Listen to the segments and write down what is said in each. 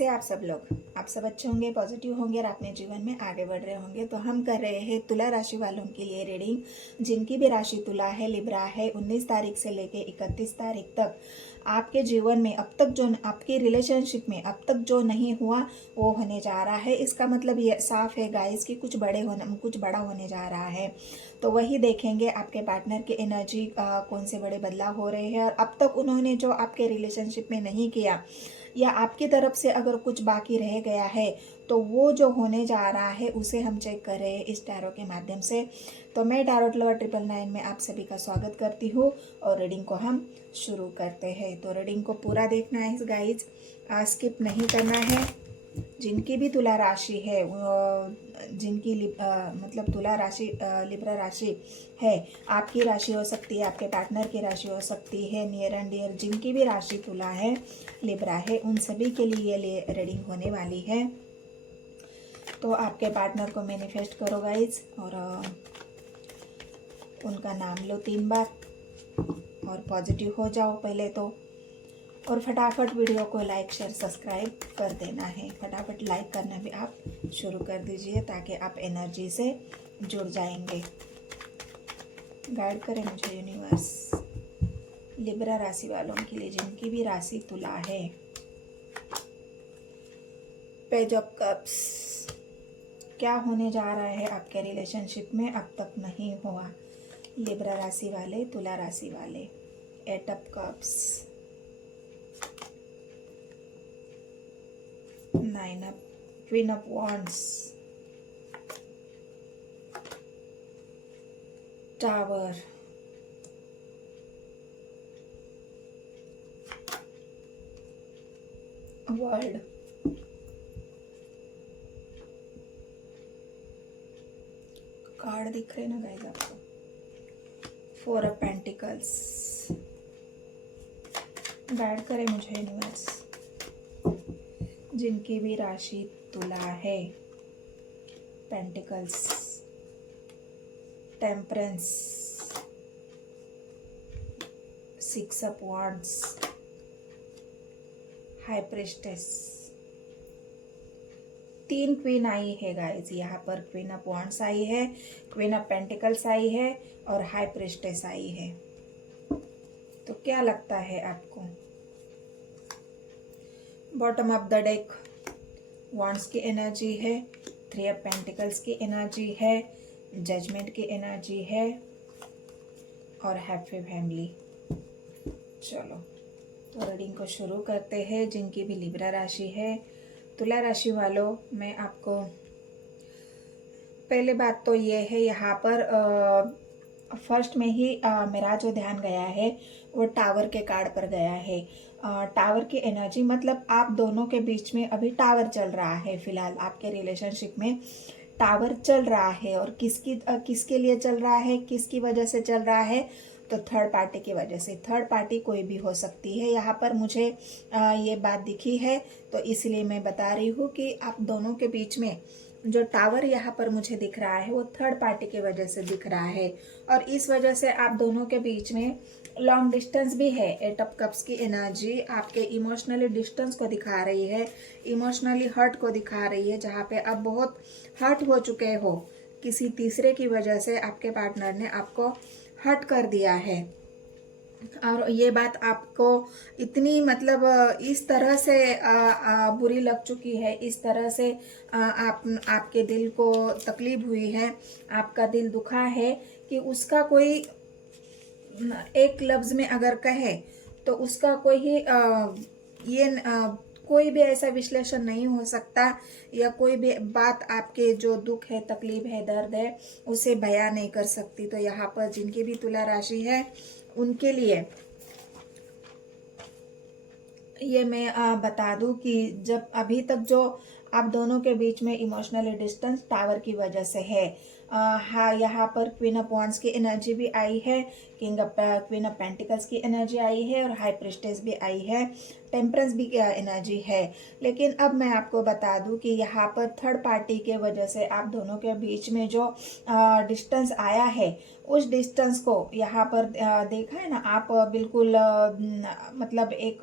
कैसे आप सब लोग? आप सब अच्छे होंगे, पॉजिटिव होंगे और अपने जीवन में आगे बढ़ रहे होंगे। तो हम कर रहे हैं तुला राशि वालों के लिए रीडिंग। जिनकी भी राशि तुला है, लिब्रा है, 19 तारीख से लेके 31 तारीख तक आपके जीवन में अब तक जो आपकी रिलेशनशिप में अब तक जो नहीं हुआ वो होने जा रहा है। इसका मतलब ये साफ है गाइस कि कुछ बड़ा होने जा रहा है। तो वही देखेंगे आपके पार्टनर की एनर्जी कौन से बड़े बदलाव हो रहे हैं और अब तक उन्होंने जो आपके रिलेशनशिप में नहीं किया या आपकी तरफ से अगर कुछ बाकी रह गया है तो वो जो होने जा रहा है उसे हम चेक कर रहे हैं इस टैरो के माध्यम से। तो मैं टैरोट लवर 999 में आप सभी का स्वागत करती हूँ और रीडिंग को हम शुरू करते हैं। तो रीडिंग को पूरा देखना है गाइज, स्किप नहीं करना है। जिनकी भी तुला राशि है, जिनकी मतलब तुला राशि लिब्रा राशि है, आपकी राशि हो सकती है, आपके पार्टनर की राशि हो सकती है, नियर एंड डियर जिनकी भी राशि तुला है, लिब्रा है, उन सभी के लिए ये रीडिंग होने वाली है। तो आपके पार्टनर को मैनिफेस्ट करो गाइज और उनका नाम लो 3 बार और पॉजिटिव हो जाओ पहले तो। और फटाफट वीडियो को लाइक शेयर सब्सक्राइब कर देना है। फटाफट लाइक करना भी आप शुरू कर दीजिए ताकि आप एनर्जी से जुड़ जाएंगे। गाइड करें मुझे यूनिवर्स लिब्रा राशि वालों के लिए जिनकी भी राशि तुला है। पेज ऑफ कप्स, क्या होने जा रहा है आपके रिलेशनशिप में अब तक नहीं हुआ? लिब्रा राशि वाले, तुला राशि वाले। 8 of cups, 9 of queen of wands, tower, world, card दिख रहे ना गाइस आपको? 4 ऑफ पेंटिकल्स। गाइड करें मुझे यूनिवर्स जिनकी भी राशि तुला है। Pentacles, temperance, 6 of wands, high priestess. 3 queen आई है गाइस यहाँ पर। क्वीन ऑफ वॉन्ड्स आई है, क्वीन ऑफ पेंटिकल्स आई है और हाई प्रिस्टेस आई है। तो क्या लगता है आपको? Bottom of the deck wands की एनर्जी है, 3 ऑफ पेंटिकल्स की एनर्जी है, जजमेंट की एनर्जी है और हैप्पी फैमिली। चलो तो रीडिंग को शुरू करते हैं। जिनकी भी लिब्रा राशि है, तुला राशि वालों, मैं आपको पहले बात तो ये है यहाँ पर फर्स्ट में ही मेरा जो ध्यान गया है वो टावर के कार्ड पर गया है। टावर की एनर्जी मतलब आप दोनों के बीच में अभी टावर चल रहा है। फिलहाल आपके रिलेशनशिप में टावर चल रहा है और किसके लिए चल रहा है, किसकी वजह से चल रहा है? तो थर्ड पार्टी की वजह से। थर्ड पार्टी कोई भी हो सकती है यहाँ पर, मुझे ये बात दिखी है तो इसलिए मैं बता रही हूँ कि आप दोनों के बीच में जो टावर यहाँ पर मुझे दिख रहा है वो थर्ड पार्टी की वजह से दिख रहा है और इस वजह से आप दोनों के बीच में लॉन्ग डिस्टेंस भी है। 8 ऑफ कप्स की एनर्जी आपके इमोशनली डिस्टेंस को दिखा रही है, इमोशनली हर्ट को दिखा रही है, जहाँ पे आप बहुत हर्ट हो चुके हो। किसी तीसरे की वजह से आपके पार्टनर ने आपको हर्ट कर दिया है और ये बात आपको इतनी मतलब इस तरह से बुरी लग चुकी है, इस तरह से आपके दिल को तकलीफ हुई है, आपका दिल दुखा है कि उसका कोई एक लफ्ज़ में अगर कहे तो उसका कोई कोई भी ऐसा विश्लेषण नहीं हो सकता या कोई भी बात आपके जो दुख है, तकलीफ है, दर्द है उसे बयां नहीं कर सकती। तो यहाँ पर जिनकी भी तुला राशि है उनके लिए ये मैं बता दूं कि जब अभी तक जो आप दोनों के बीच में इमोशनली डिस्टेंस टावर की वजह से है, हाँ, यहाँ पर क्वीन ऑफ वॉन्ड्स की एनर्जी भी आई है, क्वीन ऑफ पेंटिकल्स की एनर्जी आई है और हाई प्रिस्टेस भी आई है, टेम्परेंस भी एनर्जी है। लेकिन अब मैं आपको बता दूं कि यहाँ पर थर्ड पार्टी के वजह से आप दोनों के बीच में जो डिस्टेंस आया है, उस डिस्टेंस को यहाँ पर देखा है ना, आप बिल्कुल मतलब एक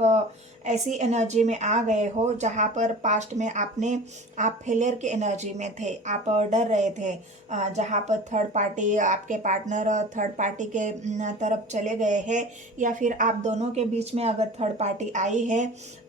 ऐसी एनर्जी में आ गए हो जहाँ पर पास्ट में आप फेलियर की एनर्जी में थे, आप डर रहे थे, जहाँ पर थर्ड पार्टी, आपके पार्टनर थर्ड पार्टी के तरफ चले गए हैं, या फिर आप दोनों के बीच में अगर थर्ड पार्टी आई है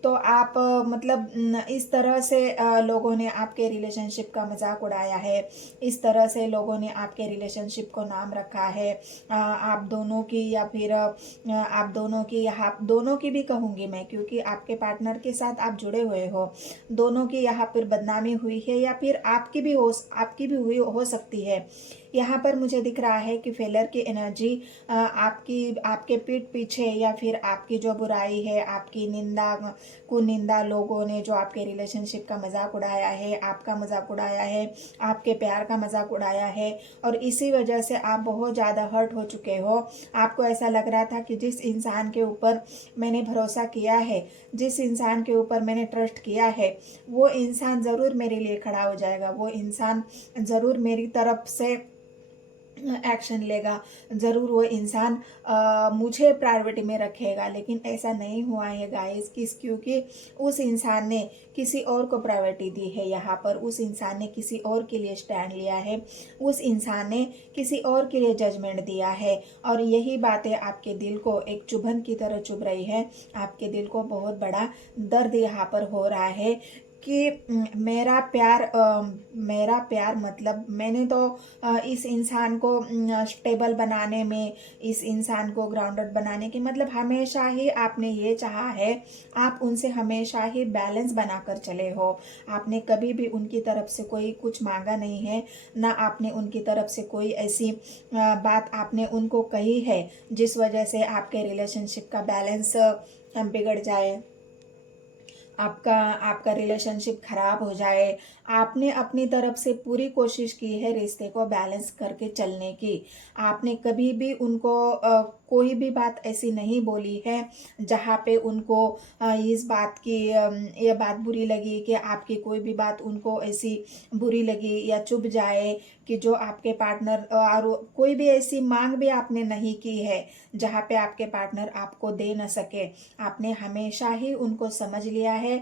तो आप मतलब इस तरह से लोगों ने आपके रिलेशनशिप का मजाक उड़ाया है, इस तरह से लोगों ने आपके रिलेशनशिप को नाम रखा है, आप दोनों की, या फिर आप दोनों की, यहाँ दोनों की भी कहूँगी मैं, क्योंकि आपके पार्टनर के साथ आप जुड़े हुए हो, दोनों की यहाँ पर बदनामी हुई है, या फिर आपकी भी हुई हो सकती है। यहाँ पर मुझे दिख रहा है कि फेलर की एनर्जी आपके पीठ पीछे, या फिर आपकी जो बुराई है, आपकी निंदा लोगों ने जो आपके रिलेशनशिप का मजाक उड़ाया है, आपका मजाक उड़ाया है, आपके प्यार का मजाक उड़ाया है, और इसी वजह से आप बहुत ज़्यादा हर्ट हो चुके हो। आपको ऐसा लग रहा था कि जिस इंसान के ऊपर मैंने भरोसा किया है, जिस इंसान के ऊपर मैंने ट्रस्ट किया है, वो इंसान ज़रूर मेरे लिए खड़ा हो जाएगा, वो इंसान ज़रूर मेरी तरफ से एक्शन लेगा, ज़रूर वो इंसान मुझे प्रायोरिटी में रखेगा। लेकिन ऐसा नहीं हुआ है गाइस, क्योंकि उस इंसान ने किसी और को प्रायोरिटी दी है। यहाँ पर उस इंसान ने किसी और के लिए स्टैंड लिया है, उस इंसान ने किसी और के लिए जजमेंट दिया है, और यही बातें आपके दिल को एक चुभन की तरह चुभ रही है। आपके दिल को बहुत बड़ा दर्द यहाँ पर हो रहा है कि मेरा प्यार मतलब मैंने तो इस इंसान को स्टेबल बनाने में, इस इंसान को ग्राउंडेड बनाने की, मतलब हमेशा ही आपने ये चाहा है, आप उनसे हमेशा ही बैलेंस बनाकर चले हो। आपने कभी भी उनकी तरफ से कोई कुछ मांगा नहीं है, ना आपने उनकी तरफ से कोई ऐसी बात आपने उनको कही है जिस वजह से आपके रिलेशनशिप का बैलेंस बिगड़ जाए, आपका रिलेशनशिप खराब हो जाए। आपने अपनी तरफ से पूरी कोशिश की है रिश्ते को बैलेंस करके चलने की। आपने कभी भी उनको कोई भी बात ऐसी नहीं बोली है जहाँ पे उनको इस बात की ये बात बुरी लगी, कि आपकी कोई भी बात उनको ऐसी बुरी लगी या चुभ जाए, कि जो आपके पार्टनर, और कोई भी ऐसी मांग भी आपने नहीं की है जहाँ पे आपके पार्टनर आपको दे न सके। आपने हमेशा ही उनको समझ लिया है,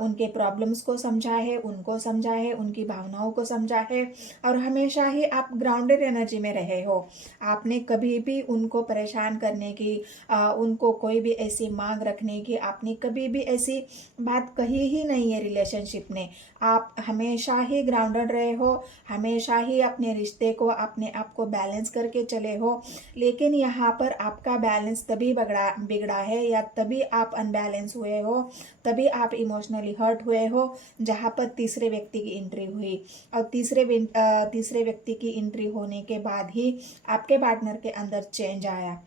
उनके प्रॉब्लम्स को समझा है, उनको समझा है, उनकी भावनाओं को समझा है, और हमेशा ही आप ग्राउंडेड एनर्जी में रहे हो। आपने कभी भी उनको परेशान करने की, उनको कोई भी ऐसी मांग रखने की, आपने कभी भी ऐसी बात कही ही नहीं है रिलेशनशिप में। आप हमेशा ही ग्राउंडेड रहे हो, हमेशा ही अपने रिश्ते को, अपने आप को बैलेंस करके चले हो। लेकिन यहाँ पर आपका बैलेंस तभी बिगड़ा है, या तभी आप अनबैलेंस हुए हो, तभी आप इमोशनली हर्ट हुए हो, जहाँ पर तीसरे व्यक्ति की एंट्री हुई। और तीसरे व्यक्ति की एंट्री होने के बाद ही आपके पार्टनर के अंदर चेंज आया।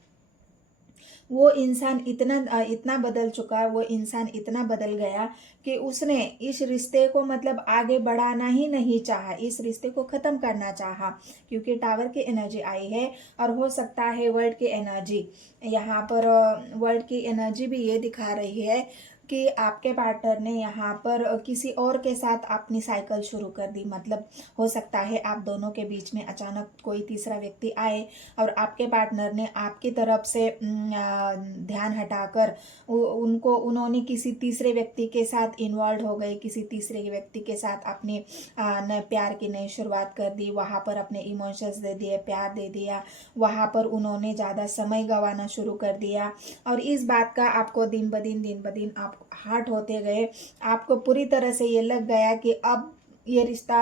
वो इंसान इतना बदल चुका है, वो इंसान इतना बदल गया कि उसने इस रिश्ते को मतलब आगे बढ़ाना ही नहीं चाहा, इस रिश्ते को ख़त्म करना चाहा, क्योंकि टावर की एनर्जी आई है। और हो सकता है वर्ल्ड की एनर्जी, यहाँ पर वर्ल्ड की एनर्जी भी ये दिखा रही है कि आपके पार्टनर ने यहाँ पर किसी और के साथ अपनी साइकिल शुरू कर दी। मतलब हो सकता है आप दोनों के बीच में अचानक कोई तीसरा व्यक्ति आए, और आपके पार्टनर ने आपकी तरफ से ध्यान हटाकर उन्होंने किसी तीसरे व्यक्ति के साथ इन्वॉल्व हो गए, किसी तीसरे व्यक्ति के साथ अपनी नए प्यार की नई शुरुआत कर दी। वहाँ पर अपने इमोशंस दे दिए, प्यार दे दिया, वहाँ पर उन्होंने ज़्यादा समय गंवाना शुरू कर दिया। और इस बात का आपको दिन ब दिन आप हर्ट होते गए। आपको पूरी तरह से ये लग गया कि अब ये रिश्ता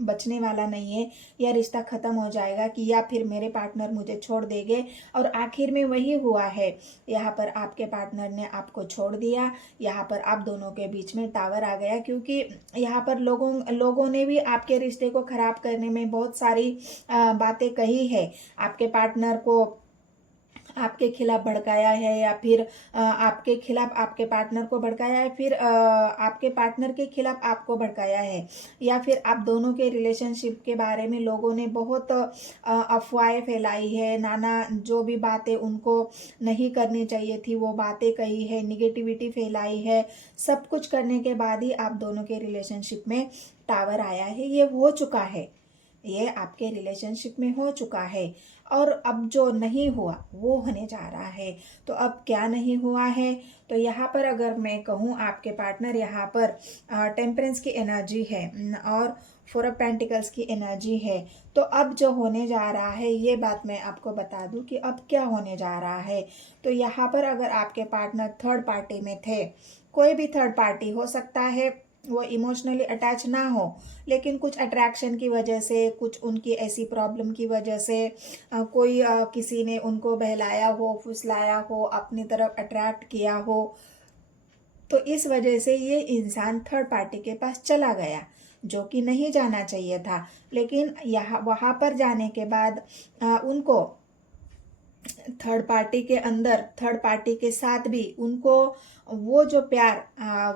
बचने वाला नहीं है, यह रिश्ता ख़त्म हो जाएगा, कि या फिर मेरे पार्टनर मुझे छोड़ देंगे। और आखिर में वही हुआ है। यहाँ पर आपके पार्टनर ने आपको छोड़ दिया, यहाँ पर आप दोनों के बीच में टावर आ गया, क्योंकि यहाँ पर लोगों ने भी आपके रिश्ते को ख़राब करने में बहुत सारी बातें कही है। आपके पार्टनर को आपके खिलाफ भड़काया है, या फिर आपके खिलाफ आपके पार्टनर को भड़काया है, फिर आपके पार्टनर के खिलाफ आपको भड़काया है, या फिर आप दोनों के रिलेशनशिप के बारे में लोगों ने बहुत अफवाहें फैलाई है, नाना जो भी बातें उनको नहीं करनी चाहिए थी वो बातें कही है, निगेटिविटी फैलाई है। सब कुछ करने के बाद ही आप दोनों के रिलेशनशिप में टावर आया है। ये हो चुका है, ये आपके रिलेशनशिप में हो चुका है। और अब जो नहीं हुआ वो होने जा रहा है। तो अब क्या नहीं हुआ है, तो यहाँ पर अगर मैं कहूँ, आपके पार्टनर यहाँ पर टेम्परेंस की एनर्जी है और फोर ऑफ पेंटिकल्स की एनर्जी है। तो अब जो होने जा रहा है, ये बात मैं आपको बता दूं कि अब क्या होने जा रहा है। तो यहाँ पर अगर आपके पार्टनर थर्ड पार्टी में थे, कोई भी थर्ड पार्टी हो सकता है, वो इमोशनली अटैच ना हो, लेकिन कुछ अट्रैक्शन की वजह से, कुछ उनकी ऐसी प्रॉब्लम की वजह से कोई किसी ने उनको बहलाया हो, फुसलाया हो, अपनी तरफ अट्रैक्ट किया हो, तो इस वजह से ये इंसान थर्ड पार्टी के पास चला गया, जो कि नहीं जाना चाहिए था। लेकिन यहाँ वहाँ पर जाने के बाद उनको थर्ड पार्टी के अंदर, थर्ड पार्टी के साथ भी उनको वो जो प्यार,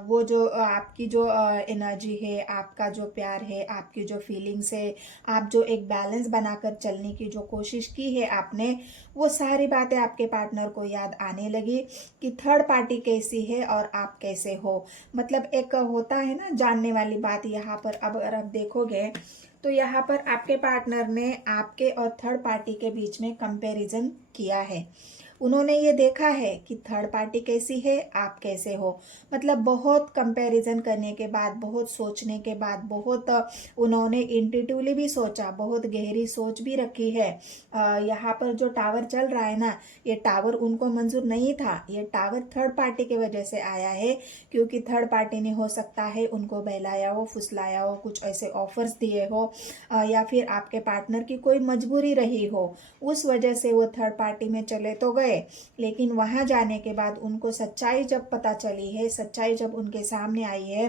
वो जो आपकी जो एनर्जी है, आपका जो प्यार है, आपकी जो फीलिंग्स है, आप जो एक बैलेंस बनाकर चलने की जो कोशिश की है आपने, वो सारी बातें आपके पार्टनर को याद आने लगी कि थर्ड पार्टी कैसी है और आप कैसे हो। मतलब एक होता है ना जानने वाली बात। यहाँ पर अब अगर आप देखोगे तो यहाँ पर आपके पार्टनर ने आपके और थर्ड पार्टी के बीच में कंपैरिजन किया है। उन्होंने ये देखा है कि थर्ड पार्टी कैसी है, आप कैसे हो। मतलब बहुत कंपैरिजन करने के बाद, बहुत सोचने के बाद, बहुत उन्होंने इंट्यूटिवली भी सोचा, बहुत गहरी सोच भी रखी है। यहाँ पर जो टावर चल रहा है ना, ये टावर उनको मंजूर नहीं था। ये टावर थर्ड पार्टी की वजह से आया है, क्योंकि थर्ड पार्टी ने हो सकता है उनको बहलाया हो, फुसलाया हो, कुछ ऐसे ऑफर्स दिए हो, या फिर आपके पार्टनर की कोई मजबूरी रही हो, उस वजह से वो थर्ड पार्टी में चले तो गए। लेकिन वहां जाने के बाद उनको सच्चाई जब पता चली है, सच्चाई जब उनके सामने आई है,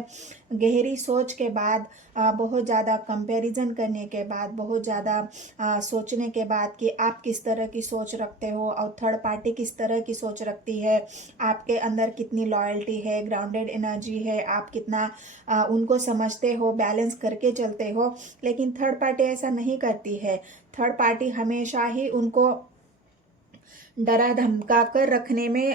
गहरी सोच के बाद, बहुत ज़्यादा कंपैरिजन करने के बाद, बहुत ज़्यादा सोचने के बाद कि आप किस तरह की सोच रखते हो और थर्ड पार्टी किस तरह की सोच रखती है, आपके अंदर कितनी लॉयल्टी है, ग्राउंडेड एनर्जी है, आप कितना उनको समझते हो, बैलेंस करके चलते हो। लेकिन थर्ड पार्टी ऐसा नहीं करती है। थर्ड पार्टी हमेशा ही उनको डरा धमका कर रखने में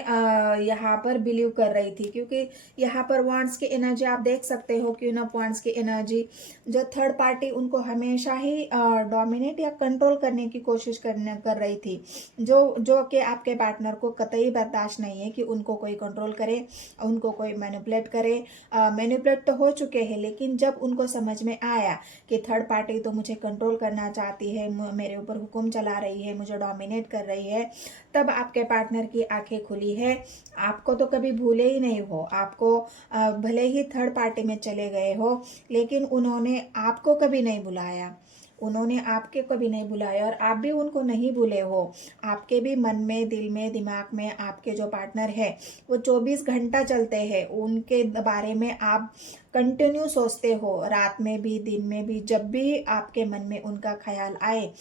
यहाँ पर बिलीव कर रही थी, क्योंकि यहाँ पर वांड्स की एनर्जी आप देख सकते हो, क्वीन ऑफ वांड्स की एनर्जी, जो थर्ड पार्टी उनको हमेशा ही डोमिनेट या कंट्रोल करने की कोशिश कर रही थी, जो कि आपके पार्टनर को कतई बर्दाश्त नहीं है कि उनको कोई कंट्रोल करे, उनको कोई मैनिपुलेट करे। मैनिपुलेट तो हो चुके हैं, लेकिन जब उनको समझ में आया कि थर्ड पार्टी तो मुझे कंट्रोल करना चाहती है, मेरे ऊपर हुक्म चला रही है, मुझे डोमिनेट कर रही है, तब आपके पार्टनर की आंखें खुली है। आपको तो कभी भूले ही नहीं हो, आपको भले ही थर्ड पार्टी में चले गए हो, लेकिन उन्होंने आपको कभी नहीं बुलाया, उन्होंने आपके कभी नहीं बुलाया, और आप भी उनको नहीं भूले हो। आपके भी मन में, दिल में, दिमाग में आपके जो पार्टनर है वो 24 घंटा चलते हैं, उनके बारे में आप कंटिन्यू सोचते हो, रात में भी, दिन में भी। जब भी आपके मन में उनका ख्याल आए,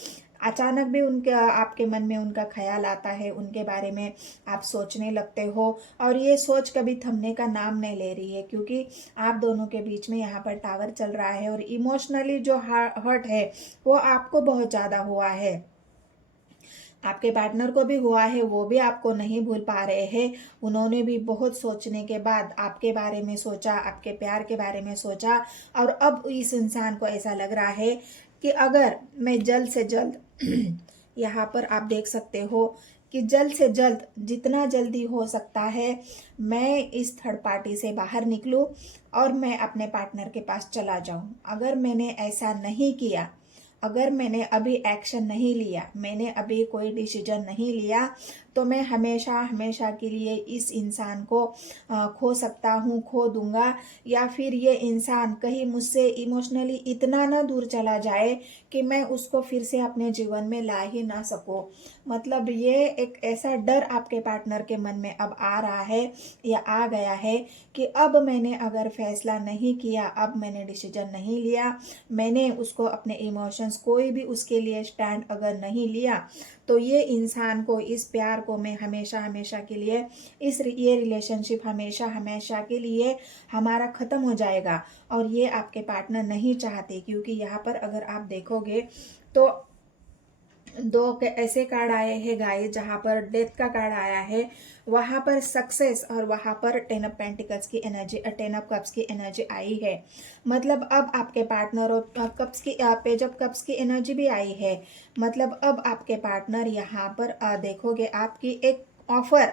अचानक भी उनके आपके मन में उनका ख्याल आता है, उनके बारे में आप सोचने लगते हो, और ये सोच कभी थमने का नाम नहीं ले रही है, क्योंकि आप दोनों के बीच में यहाँ पर टावर चल रहा है, और इमोशनली जो हर्ट है वो आपको बहुत ज़्यादा हुआ है, आपके पार्टनर को भी हुआ है, वो भी आपको नहीं भूल पा रहे हैं। उन्होंने भी बहुत सोचने के बाद आपके बारे में सोचा, आपके प्यार के बारे में सोचा, और अब इस इंसान को ऐसा लग रहा है कि अगर मैं जल्द से जल्द यहाँ पर आप देख सकते हो कि जल्द से जल्द, जितना जल्दी हो सकता है, मैं इस थर्ड पार्टी से बाहर निकलूं और मैं अपने पार्टनर के पास चला जाऊं। अगर मैंने ऐसा नहीं किया, अगर मैंने अभी एक्शन नहीं लिया, मैंने अभी कोई डिसीजन नहीं लिया, तो मैं हमेशा हमेशा के लिए इस इंसान को खो सकता हूँ, खो दूंगा, या फिर ये इंसान कहीं मुझसे इमोशनली इतना ना दूर चला जाए कि मैं उसको फिर से अपने जीवन में ला ही ना सकूं। मतलब ये एक ऐसा डर आपके पार्टनर के मन में अब आ रहा है, या आ गया है, कि अब मैंने अगर फैसला नहीं किया, अब मैंने डिसीजन नहीं लिया, मैंने उसको अपने इमोशंस, कोई भी उसके लिए स्टैंड अगर नहीं लिया, तो ये इंसान को, इस प्यार को मैं हमेशा हमेशा के लिए, ये रिलेशनशिप हमेशा हमेशा के लिए हमारा ख़त्म हो जाएगा। और ये आपके पार्टनर नहीं चाहते, क्योंकि यहाँ पर अगर आप देखोगे तो दो के ऐसे कार्ड आए हैं गाइस, जहाँ पर डेथ का कार्ड आया है, वहाँ पर सक्सेस, और वहाँ पर 10 ऑफ पेंटिकल्स की एनर्जी, 10 ऑफ कप्स की एनर्जी आई है। मतलब अब आपके पार्टनर, और कप्स की पेज ऑफ कप्स की एनर्जी भी आई है। मतलब अब आपके पार्टनर यहाँ पर देखोगे आपकी एक ऑफर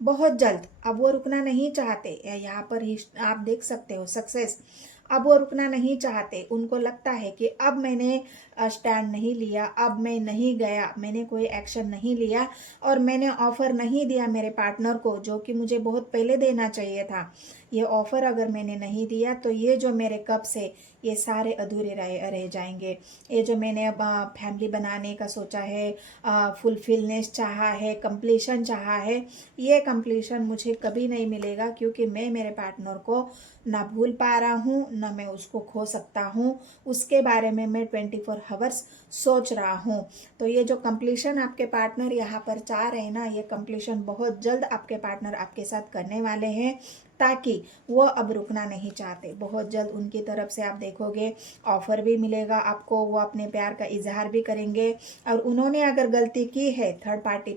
बहुत जल्द, अब वो रुकना नहीं चाहते। यहाँ पर ही आप देख सकते हो सक्सेस, अब वो रुकना नहीं चाहते। उनको लगता है कि अब मैंने स्टैंड नहीं लिया, अब मैं नहीं गया, मैंने कोई एक्शन नहीं लिया, और मैंने ऑफर नहीं दिया मेरे पार्टनर को, जो कि मुझे बहुत पहले देना चाहिए था। ये ऑफर अगर मैंने नहीं दिया तो ये जो मेरे कप्स है ये सारे अधूरे रह जाएंगे। ये जो मैंने अब फैमिली बनाने का सोचा है, फुलफिलनेस चाहा है, कंप्लीशन चाहा है, ये कंप्लीशन मुझे कभी नहीं मिलेगा, क्योंकि मैं मेरे पार्टनर को ना भूल पा रहा हूँ, ना मैं उसको खो सकता हूँ। उसके बारे में मैं 24 आवर्स सोच रहा हूँ। तो ये जो कंप्लीशन आपके पार्टनर यहाँ पर चाह रहे हैं ना, ये कंप्लीशन बहुत जल्द आपके पार्टनर आपके साथ करने वाले हैं, ताकि वो अब रुकना नहीं चाहते। बहुत जल्द उनकी तरफ से आप देखोगे ऑफर भी मिलेगा आपको, वो अपने प्यार का इजहार भी करेंगे। और उन्होंने अगर गलती की है थर्ड पार्टी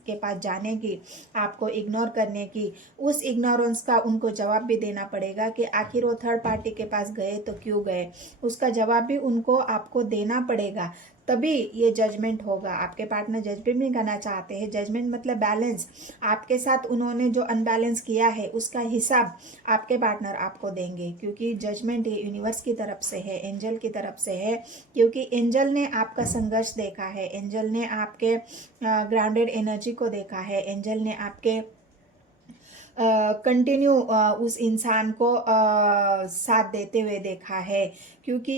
के पास जाने की, आपको इग्नोर करने की, उस इग्नोरेंस का उनको जवाब भी देना पड़ेगा कि आखिर वो थर्ड पार्टी के पास गए तो क्यों गए। उसका जवाब भी उनको आपको देना पड़ेगा, तभी ये जजमेंट होगा। आपके पार्टनर जजमेंट भी करना चाहते हैं। जजमेंट मतलब बैलेंस। आपके साथ उन्होंने जो अनबैलेंस किया है उसका हिसाब आपके पार्टनर आपको देंगे, क्योंकि जजमेंट ये यूनिवर्स की तरफ से है, एंजल की तरफ से है। क्योंकि एंजल ने आपका संघर्ष देखा है, एंजल ने आपके ग्राउंडेड एनर्जी को देखा है, एंजल ने आपके कंटिन्यू उस इंसान को साथ देते हुए देखा है। क्योंकि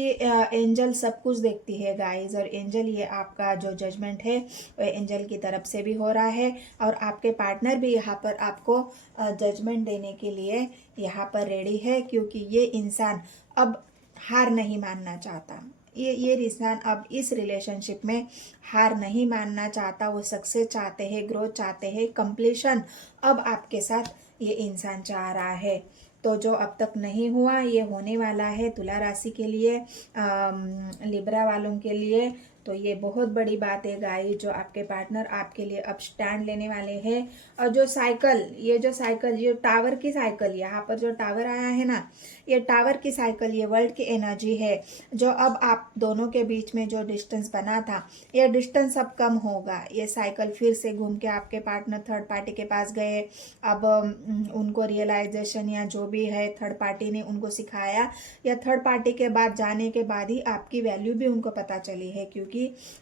एंजल सब कुछ देखती है गाइस, और एंजल ये आपका जो जजमेंट है एंजल की तरफ से भी हो रहा है, और आपके पार्टनर भी यहाँ पर आपको जजमेंट देने के लिए यहाँ पर रेडी है। क्योंकि ये इंसान अब हार नहीं मानना चाहता, ये इंसान अब इस रिलेशनशिप में हार नहीं मानना चाहता। वो सक्सेस चाहते हैं, ग्रोथ चाहते हैं, कंप्लीशन अब आपके साथ ये इंसान चाह रहा है। तो जो अब तक नहीं हुआ ये होने वाला है तुला राशि के लिए, लिब्रा वालों के लिए। तो ये बहुत बड़ी बात है गाइस, जो आपके पार्टनर आपके लिए अब स्टैंड लेने वाले हैं। और जो साइकिल, ये टावर की साइकिल, यहाँ पर जो टावर आया है ना, ये टावर की साइकिल, ये वर्ल्ड की एनर्जी है। जो अब आप दोनों के बीच में जो डिस्टेंस बना था, ये डिस्टेंस अब कम होगा। ये साइकिल फिर से घूम के आपके पार्टनर थर्ड पार्टी के पास गए। अब उनको रियलाइजेशन या जो भी है थर्ड पार्टी ने उनको सिखाया, या थर्ड पार्टी के बाद जाने के बाद ही आपकी वैल्यू भी उनको पता चली है। क्योंकि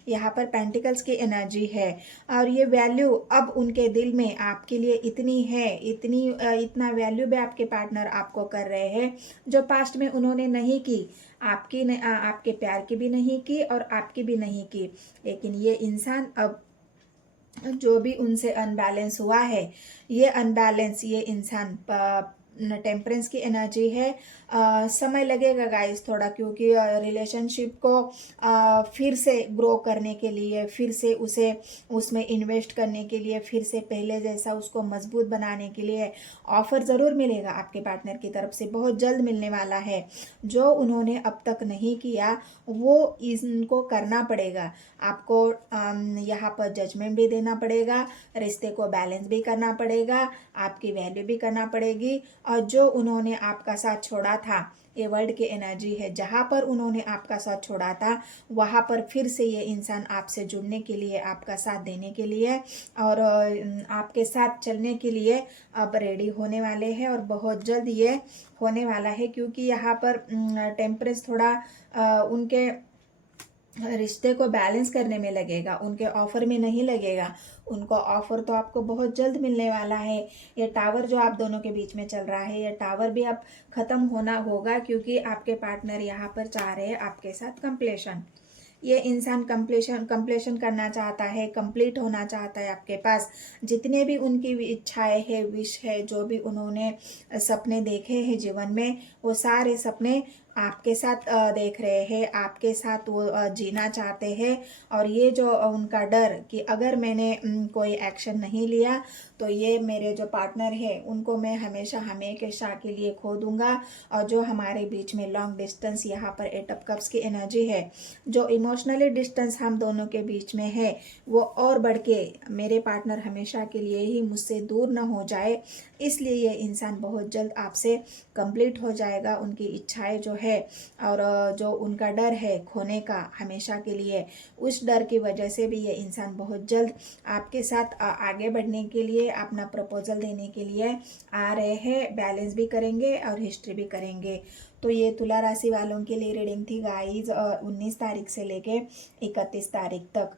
यहाँ पर पेंटिकल्स की एनर्जी है, और ये वैल्यू अब उनके दिल में आपके लिए इतनी है, इतना वैल्यू भी आपके पार्टनर आपको कर रहे हैं, जो पास्ट में उन्होंने नहीं की। आपके प्यार की भी नहीं की और आपकी भी नहीं की। लेकिन ये इंसान अब जो भी उनसे अनबैलेंस हुआ है, ये अनबैलेंस, ये इंसान टेम्परेंस की एनर्जी है। समय लगेगा गाइस थोड़ा, क्योंकि रिलेशनशिप को फिर से ग्रो करने के लिए, फिर से उसे उसमें इन्वेस्ट करने के लिए, फिर से पहले जैसा उसको मजबूत बनाने के लिए ऑफर ज़रूर मिलेगा आपके पार्टनर की तरफ से, बहुत जल्द मिलने वाला है। जो उन्होंने अब तक नहीं किया वो इनको करना पड़ेगा। आपको यहाँ पर जजमेंट भी देना पड़ेगा, रिश्ते को बैलेंस भी करना पड़ेगा, आपकी वैल्यू भी करना पड़ेगी। और जो उन्होंने आपका साथ छोड़ा था, ये वर्ल्ड की एनर्जी है, जहाँ पर उन्होंने आपका साथ छोड़ा था वहाँ पर फिर से ये इंसान आपसे जुड़ने के लिए, आपका साथ देने के लिए और आपके साथ चलने के लिए अब रेडी होने वाले हैं। और बहुत जल्द ये होने वाला है, क्योंकि यहाँ पर टेम्परेंस थोड़ा उनके रिश्ते को बैलेंस करने में लगेगा, उनके ऑफर में नहीं लगेगा। उनको ऑफर तो आपको बहुत जल्द मिलने वाला है। ये टावर जो आप दोनों के बीच में चल रहा है, ये टावर भी अब खत्म होना होगा, क्योंकि आपके पार्टनर यहाँ पर चाह रहे हैं आपके साथ कंप्लीशन। ये इंसान कंप्लीशन करना चाहता है, कंप्लीट होना चाहता है आपके पास। जितने भी उनकी इच्छाएं है, विश है, जो भी उन्होंने सपने देखे हैं जीवन में, वो सारे सपने आपके साथ देख रहे हैं, आपके साथ वो जीना चाहते हैं। और ये जो उनका डर कि अगर मैंने कोई एक्शन नहीं लिया तो ये मेरे जो पार्टनर है उनको मैं हमेशा हमेशा के लिए खो दूंगा। और जो हमारे बीच में लॉन्ग डिस्टेंस यहाँ पर 8 ऑफ कप्स की एनर्जी है, जो इमोशनली डिस्टेंस हम दोनों के बीच में है वो और बढ़ के मेरे पार्टनर हमेशा के लिए ही मुझसे दूर ना हो जाए, इसलिए ये इंसान बहुत जल्द आपसे कंप्लीट हो जाएगा। उनकी इच्छाएं जो है और जो उनका डर है खोने का हमेशा के लिए, उस डर की वजह से भी ये इंसान बहुत जल्द आपके साथ आगे बढ़ने के लिए, अपना प्रपोजल देने के लिए आ रहे हैं। बैलेंस भी करेंगे और हिस्ट्री भी करेंगे। तो ये तुला राशि वालों के लिए रीडिंग थी गाइज, 19 तारीख से लेके 31 तारीख तक।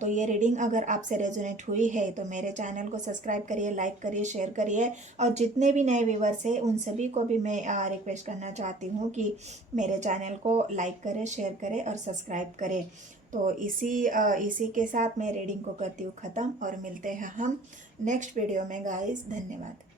तो ये रीडिंग अगर आपसे रेजोनेट हुई है तो मेरे चैनल को सब्सक्राइब करिए, लाइक करिए, शेयर करिए। और जितने भी नए व्यूवर्स हैं उन सभी को भी मैं रिक्वेस्ट करना चाहती हूँ कि मेरे चैनल को लाइक करें, शेयर करें और सब्सक्राइब करें। तो इसी के साथ मैं रीडिंग को करती हूँ ख़त्म और मिलते हैं हम नेक्स्ट वीडियो में गाइस। धन्यवाद।